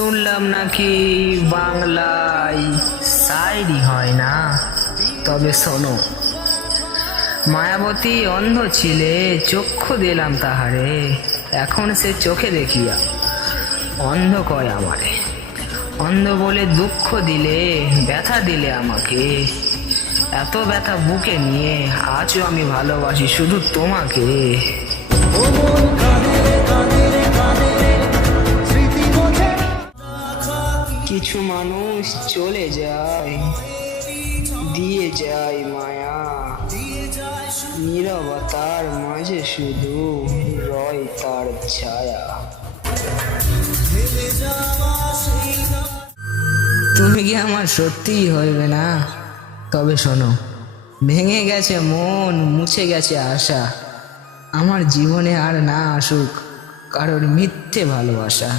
শুনলাম নাকি বাংলায় শায়রি হয় না। তবে শোনো, মায়াবতী অন্ধ ছিলে, চক্ষু দিলাম তাহারে, এখন সে চোখে দেখিয়া অন্ধ কয় আমারে। অন্ধ বলে দুঃখ দিলে, ব্যথা দিলে আমাকে, এত ব্যথা বুকে নিয়ে আজও আমি ভালোবাসি শুধু তোমাকে। কিছু মানুষ চলে যায়, দিয়ে যায় মায়া, নীরবতার মাঝে শুধু রয় তার ছায়া। তুমি কি আমার সত্যিই হইবে না? তবে শোনো, ভেঙে গেছে মন, মুছে গেছে আশা, আমার জীবনে আর না আসুক কারোর মিথ্যে ভালোবাসা।